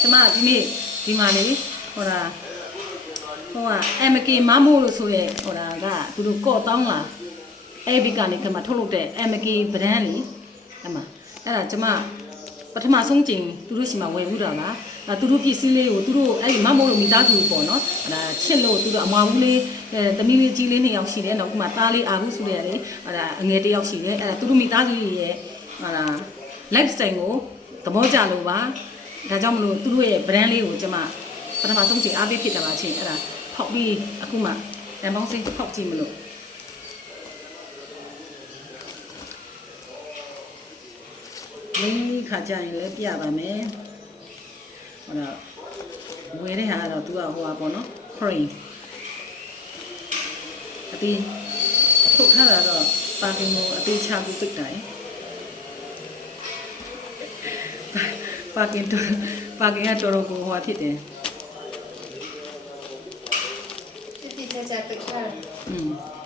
ကျမဒီမှာလေဟိုက MK မမို့လို့ဆိုရဲဟိုကသူတို့ကော့တောင်းလာအဲ့ဒီကနေကမှထုတ်လုပ်တဲ့ MK brand လေအဲ့ဒါကျမပထမဆုံးချိန်သူတို့ရှိမှဝယ်ဘူးတာပါသူတို့ပစ္စည်းလေးကိုသူတို့အဲ့ဒီမမို့လို့မိသားစုပေါ့နော်အဲ့ဒါချစ်လို့သူတို့အမွားဘူးလေးသမီးလေးကြီးလေး2ယောက်ရှိတယ်နောက်ကမှသားလေးအာဘူးဆိုရတယ်အဲ့ဒါအငယ်1ယောက်ရှိတယ်အဲ့ဒါသူတို့မိသားစုရဲ့ဟာ lifestyle ကိုသဘောကျလို့ပါဒါကြောင့်မလို့သူတို့ရဲ့ brand လေးကိုကျမပထမဆုံးချိန်အားပေးဖြစ်တာပါချင်းအဲ့ဒါဖောက်ပြီးအခုမှတန်ပေါင်းစိတ်ဖောက်ကြည့်မလို့လင်းခါကြရင်လည်းပြပါမယ်ဟိုတော့ဝယ်တဲ့ဟာကတော့သူကဟိုပါပေါ့နော် cream အတီးထုတ်ထားတာတော့ပါကင်ကိုအတီးချပြီးပိတ်တယ်ပါကင်ကတော်တော်ကိုဟိုဖြစ်တယ်ဒီချက်ချက်ပိတ်ထားတယ်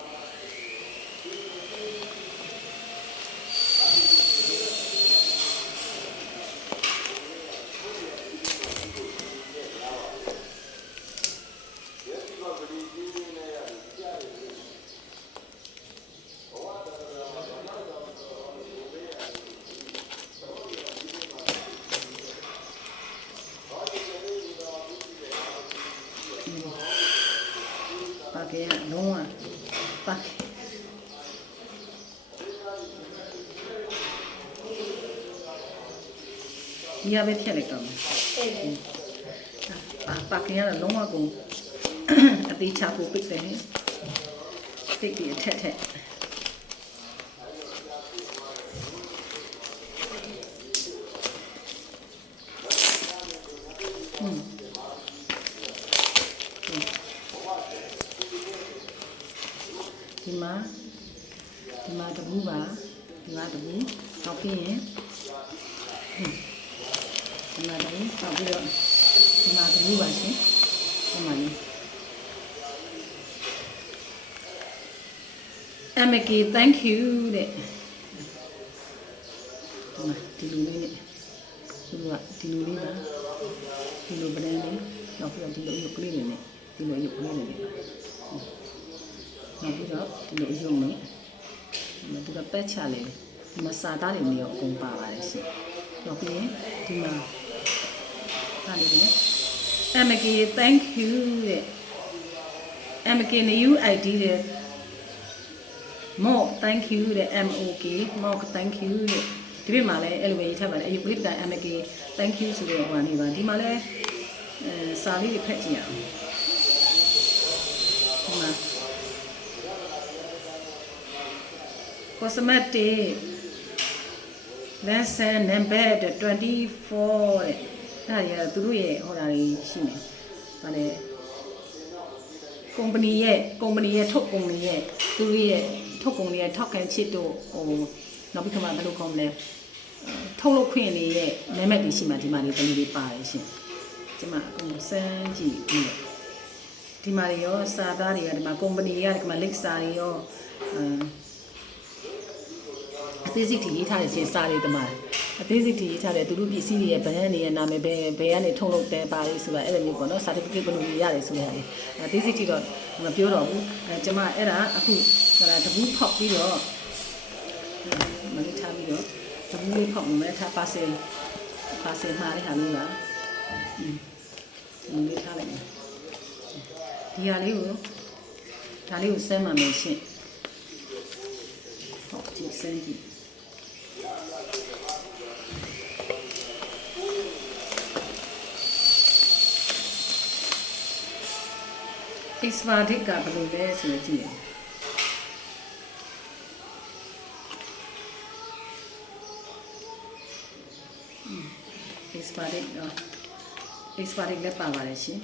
ပါကင်ကလုံးဝပါဒီရပဲဖြတ်လိုက်တော့မယ်ပါကင်ကလုံးဝကိုအသေးချဖို့ပိတ်တယ်ပိတ်ပြီးအထက်ဒီမှာတဘူးပါဒီမှာတဘူးနောက်ပြီးရင်ဒီမှာတဘူးနောက်ပြီးတော့ဒီမှာတဘူးပါရှင်ဒီမှာလေး MK thank you တဲ့ဒီလိုလေးနဲ့သူကဒီလိုလေးပါဒီလို brand လေးနောက်ပြီးတော့ဒီလိုရုပ်ကလေးတွေနဲ့ဒီလိုရုပ်ကလေးတွေနဲ့နောက်ပြီးတော့ဒီလိုရုပ်နဲ့ဒီကပက်ချလေးဒီမှာစာသားတွေမျိုးအကုန်ပါပါတယ်ရှင်နောက်ပြီးရင်ဒီမှာဒါလေးတွေ MK thank you တဲ့ MK new ID တဲ့ more thank you တဲ့ MOK more thank you တဲ့ဒီဘက်မှာလည်းအဲ့လိုပဲရေးထားပါတယ်အယူကလစ်တန် MK thank you ဆိုတဲ့ဟိုကနေပါဒီမှာလည်းစာလေးတွေဖတ်ကြည့်ရအောင်ဒီမှာ cosmetic lesson number 24တဲ့အဲ့ဒါသူတို့ရဲ့ဟိုတာတွေရှိနေဗါလေကုမ္ပဏီရဲ့ထုတ်ကုန်တွေရဲ့သူတို့ရဲ့ထုတ်ကုန်တွေရဲ့ထောက်ခံချစ်တို့ဟိုနောက်ပြီးခါမှဘယ်လိုကောင်းလဲထုတ်လုပ်ခွင့်တွေရဲ့နာမည်တွေရှိမှဒီမှာလေးတလေးလေးပါတယ်ရှင်ဒီမှာအကုန်စမ်းကြည့်ပြီးဒီမှာရောစာသားတွေကဒီမှာကုမ္ပဏီကဒီမှာ link စာတွေရောအသေးစိတ်ရေးထားတဲ့ရှင်စာတွေတမအသေးစိတ်ရေးထားတဲ့သူတို့ပစ္စည်းတွေရဲ့ brand တွေရဲ့နာမည်ဘယ်ကနေထုတ်လုပ်တယ်ပါလိဆိုတာအဲ့လိုမျိုးပေါ့နော် certificate ဘယ်လိုရတယ်ဆိုရတယ်အသေးစိတ်တော့မပြောတော့ဘူးကျွန်မအဲ့ဒါအခုဒါတဘူးဖောက်ပြီးတော့မလေးထားပြီးတော့တဘူးလေးဖောက်မယ်ထားပါစင်မှားတဲ့ဟာလေးလားဒီလေးထားလိုက်မယ်ဒီဟာလေးကိုဒါလေးကိုစမ်းမှမယ်ရှင့်ဟုတ်ကြည့်စမ်းကြည့်expatic ကဘယ်လိုလဲဆိုကြည့်ရအောင်expatic လည်းပါပါတယ်ရှင်